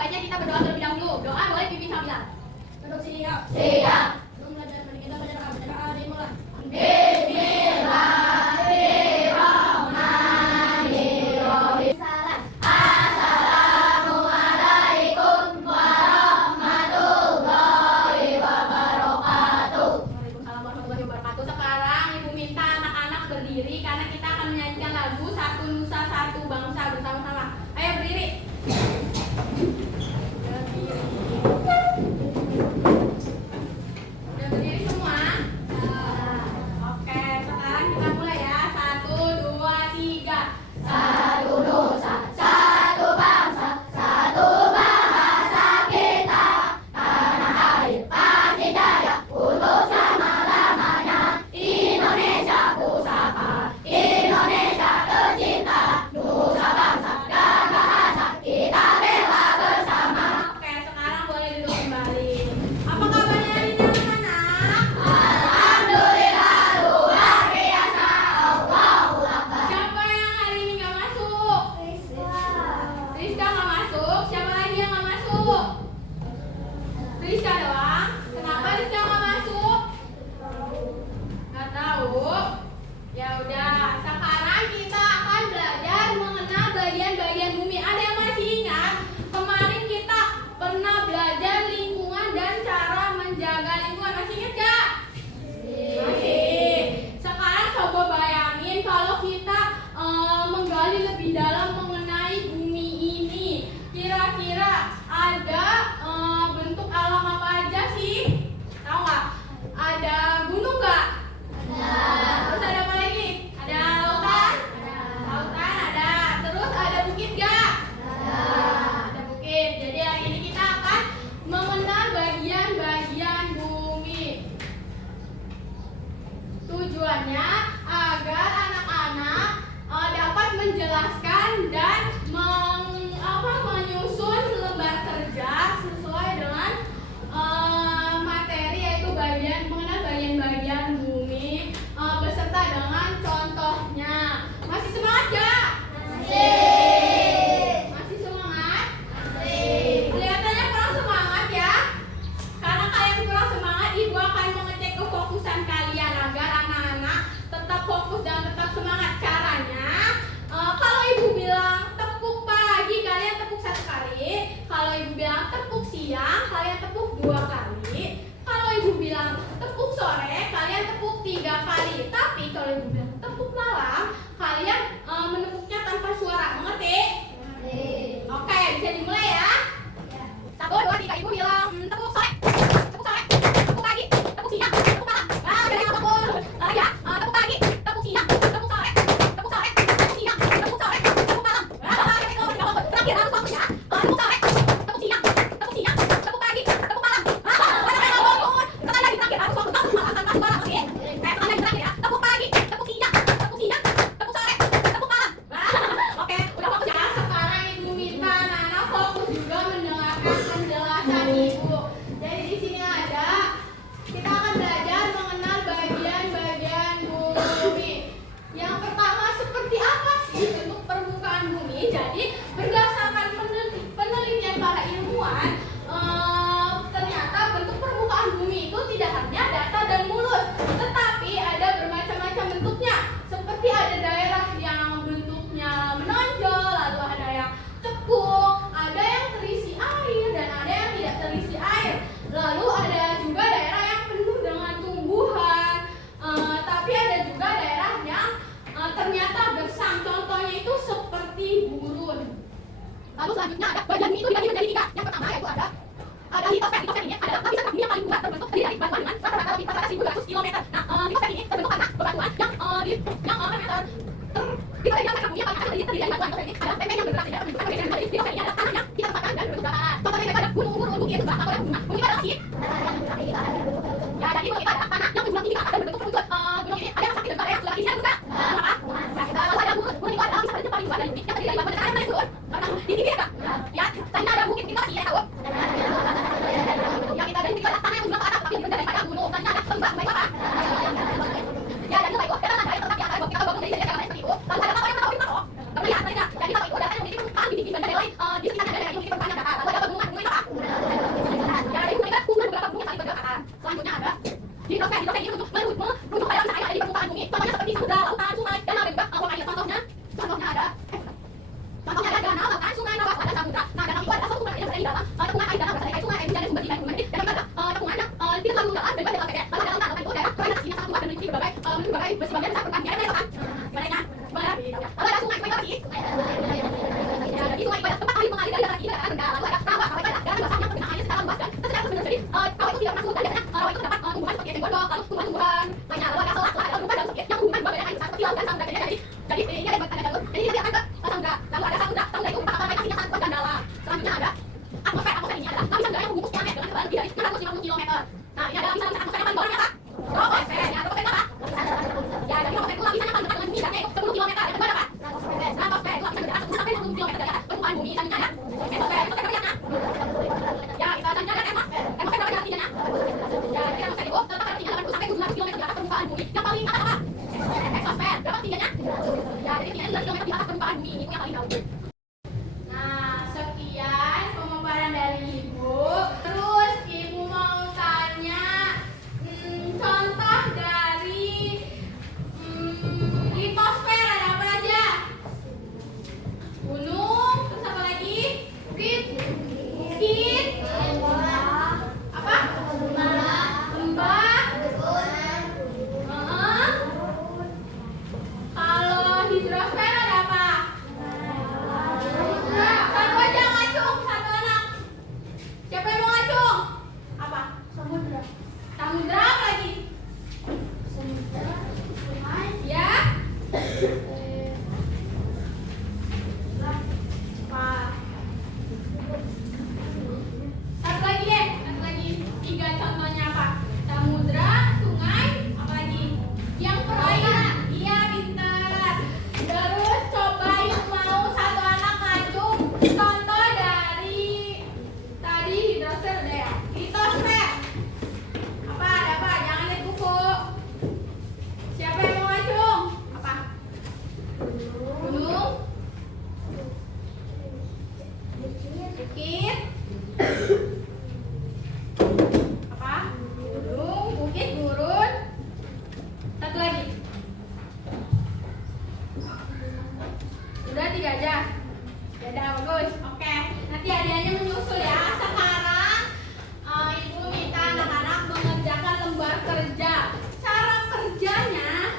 baiknya kita berdoa terlebih dahulu. Doa boleh pimpin sambilan. Duduk siap. Siap. Sebelum belajar mari kita baca doa. Baca doa dimulai. Bismillahirrahmanirrahim. Salam. Assalamualaikum warahmatullahi wabarakatuh. Waalaikumsalam warahmatullahi wabarakatuh. Sekarang Ibu minta anak-anak berdiri karena kita akan menyanyikan lagu Satu Nusa Satu Bangsa bersama-sama. Ayo berdiri. Udah berdiri semua? Oke, sekarang kita mulai ya. 1, 2, 3. Satu nusa, satu bangsa, satu bahasa kita. Tanah air pasti jaya untuk selama-lamanya. Indonesia pusaka, Indonesia tercinta. Nusa bangsa dan bahasa kita bela bersama. Oke, sekarang boleh duduk kembali. Apa kabarnya hari ini anak-anak? Alhamdulillah luar biasa. Allahu Akbar. Siapa yang hari ini nggak masuk? Rizka nggak masuk. Siapa lagi yang nggak masuk? Rizka doang. Kenapa Rizka nggak masuk? Nggak tahu. Ya udah. Sekarang kita akan belajar mengenal bagian-bagian bumi. Ada yang masih ingat? Kemarin kita pernah belajar lingkungan dan cara menjaga lingkungan. Masih ingat gak? Masih. Sekarang coba bayangin kalau kita menggali lebih dalam mengenai bumi ini. Kira-kira ada bentuk alam apa aja sih? Tahu nggak? Ada gunung nggak? Terus ada apa lagi? Ada lautan? Lautan ada. Terus ada bukit nggak? Ada bukit. Jadi hari ini kita akan mengenal bagian-bagian bumi. Tujuannya agar anak-anak dapat menjelaskan dan menyusun lembar kerja sesuai dengan materi, yaitu mengenal bagian-bagian bumi beserta dengan contohnya. Masih semangat gak? Masih semangat? Kelihatannya kurang semangat ya. Karena kalian kurang semangat, Ibu akan mengecek kefokusan kalian agar anak-anak tetap fokus dan tetap semangat. Caranya, kalau Ibu bilang tepuk pagi, kalian tepuk 1 kali. Kalau Ibu bilang tepuk siang, kalian tepuk 2 kali. Kalau Ibu bilang tepuk sore, kalian tepuk 3 kali. Tapi kalau Ibu bilang tepuk malam, kalian menepuknya tanpa suara. Mengerti? Oke, bisa dimulai ya. 1, 2, 3. Ibu bilang tepuk sore, tepuk sore, tepuk pagi, tepuk siang, tepuk malam. Nah, jadi apapun. Ya, tepuk pagi, tepuk siang, tepuk sore, tepuk sore, tepuk siang, tepuk sore, tepuk malam. Nah, jadi apapun. Terakhir harus waktu ya. Tepuk sore, tepuk siang, tepuk siang, tepuk pagi, tepuk malam. Nah, jadi apapun. Sekali lagi terakhir harus waktu tanpa suara, oke? Sekali lagi terakhir ya. Tepuk pagi, tepuk siang, tepuk sore, tepuk malam. Nah, oke, udah fokus ya. Sekarang Ibu minta anak-anak fokus juga mendengarkan penjelasan Ibu. Jadi di sini kita akan belajar mengenal bagian-bagian bumi. Yang pertama, seperti apa sih bentuk permukaan bumi? Jadi berdasarkan penelitian para ilmuwan, ternyata bentuk permukaan bumi itu tidak hanya datar dan mulus, tetapi ada bermacam-macam bentuknya. Seperti ada daerah yang bentuknya menonjol, lalu ada yang cekung, ada yang terisi air, dan ada yang tidak terisi air. Lalu ada juga daerah yang penuh dengan tumbuhan, tapi ada juga daerah yang ternyata gersam. Contohnya itu seperti gurun. Lalu selanjutnya ada bagian bumi itu dibagi menjadi 3. Yang pertama yaitu ada litosfer. Litosfer ini adalah lapisan bumi yang paling kuat, terbentuk dari batuan dengan rata-rata lebih rata-rata 1.200 km. Nah, litosfer ini terbentuk karena bebatuan yang terdiri dari bumi yang paling kecil terdiri dari batuan. Litosfer ini adalah lempeng yang bergerak sehingga menunjukkan bagian dari litosfer ini adalah tanah yang kita tempatkan dan berbentuk datar. Contohnya mereka ada gunung-gunung, bukit, atau gunung. Bumi pada langit. Ya, jadi bumi kita ada tanah yang menjulang tinggi dan berbentuk rumput. Gunung ini ada yang sakit dan ada yang sudah isinya juga. Kenapa? Lalu ada gunung itu adalah lapisan paling luar dari bumi yang terdiri dari batuan dan tanah yang turun. Karena di tinggi ya, ya, sehingga ada bukit kita masih tahu. Yang kita dari bukit adalah tanah yang menjulang ke atas, tapi lebih rendah daripada gunung. Dan ada lembah, baik apa? Ya, dan itu baik. Dan ada yang tetap di atas, kita bangun dari daerah seperti itu. Lalu ada kapal yang menarik. Terlihat, jadi kapal itu adalah yang memiliki permukaan lebih tinggi dibanding daerah lain di sekitar daerah yang memiliki permukaan yang datar. Lalu ada gunung Apa? Burung, bukit, gurun. Satu lagi. Udah 3 aja. Ya udah bagus. Oke. Nanti hadiahnya menyusul ya. Sekarang ibu minta anak-anak mengerjakan lembar kerja. Cara kerjanya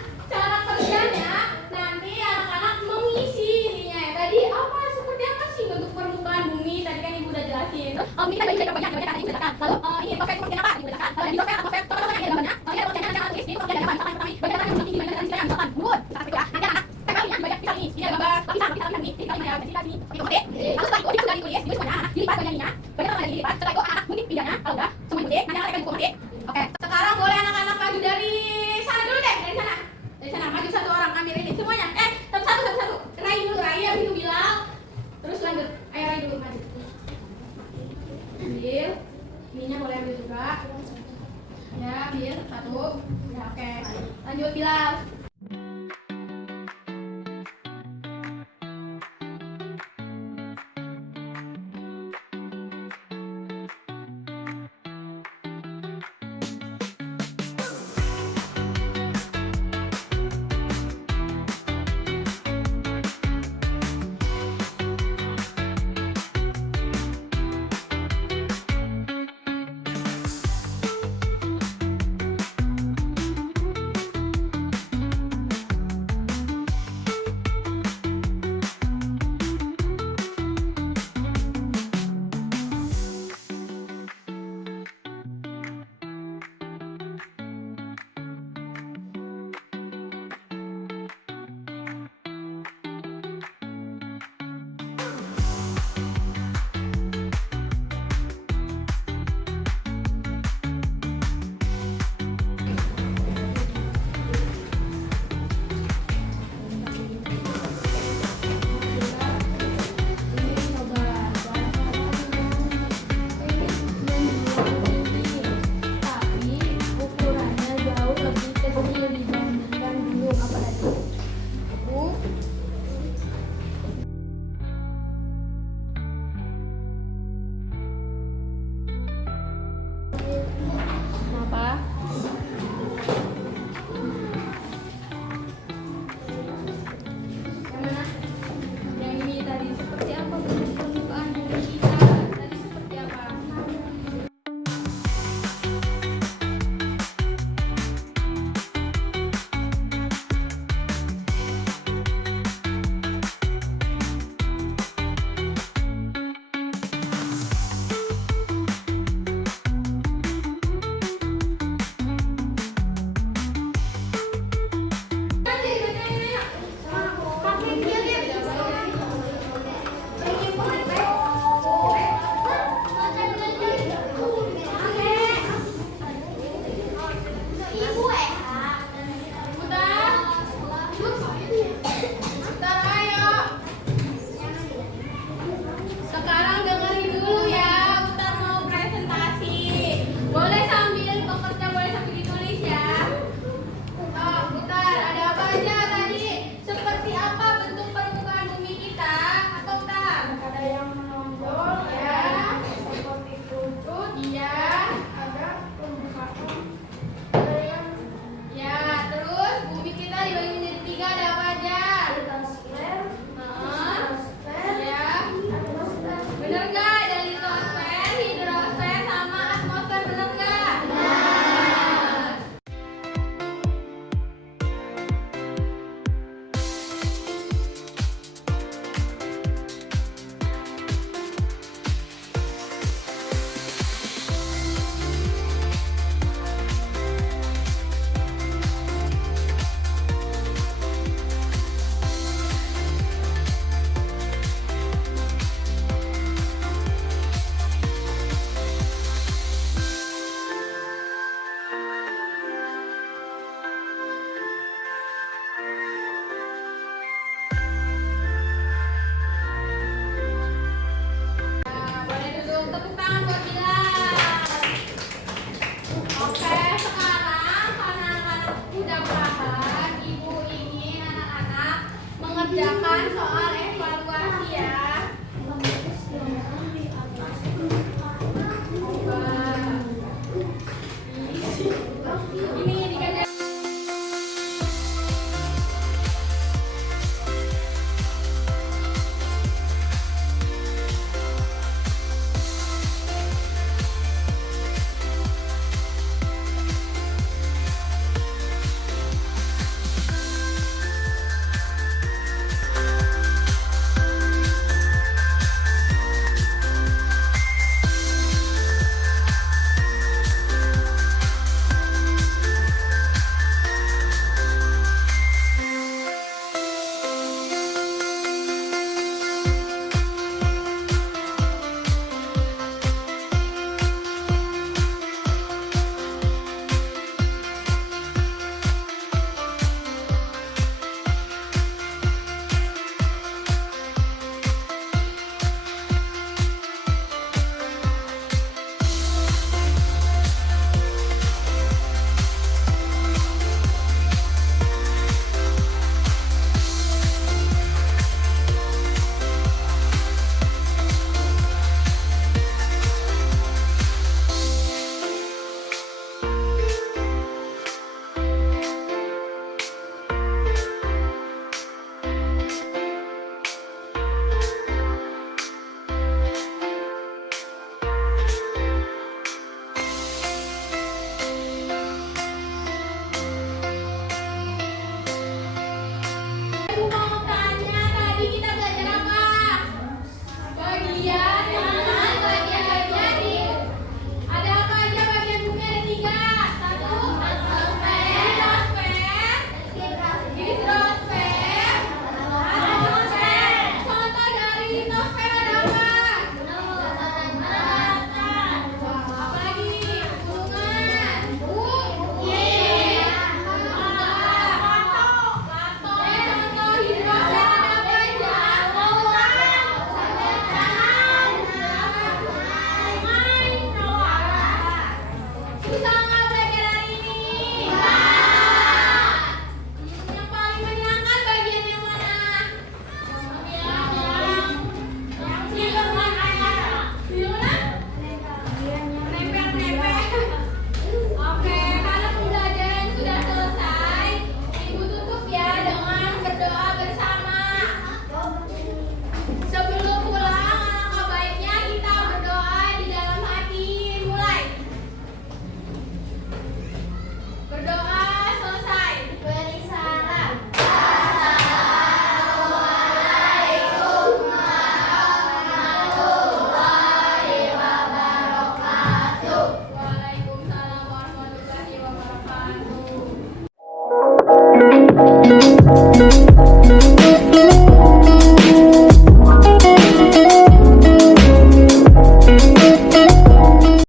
nanti anak-anak mengisi ininya ya. Tadi apa seperti apa sih bentuk permukaan bumi? Tadi kan ibu udah jelasin. Bumi kita bagi banyak tadi ibu jelaskan. Lalu ini atmosfer seperti apa? Ibu jelaskan. Lalu di atmosfer contohnya ada gambarnya. Kalau ada pertanyaan jangan tulis. Ini kalau ada gambar misalkan bagaimana yang tinggi bagaimana yang misalkan bun. Misalkan itu ya. Nanti anak tempelnya banyak misal ini. Ini ada gambar pisang ini. Ini kalau ada di sini. Itu oke. Lalu setelah itu sudah ditulis. Ditulis semuanya anak dilipat bagian ininya. Bagaimana lagi dilipat? Setelah itu anak mungkin pindahnya. Kalau udah semua ditulis. Nanti anak akan ditulis. Oke. Sekarang boleh anak-anak maju dari sana dulu deh. Dari sana maju satu orang ambil ini semuanya. Satu. Rai dulu, Rai habis itu Bilal. Terus lanjut. Ayo Rai dulu maju. Ambil. Ininya boleh ambil juga. Ya, ambil satu. Ya, oke. Lanjut Bilal.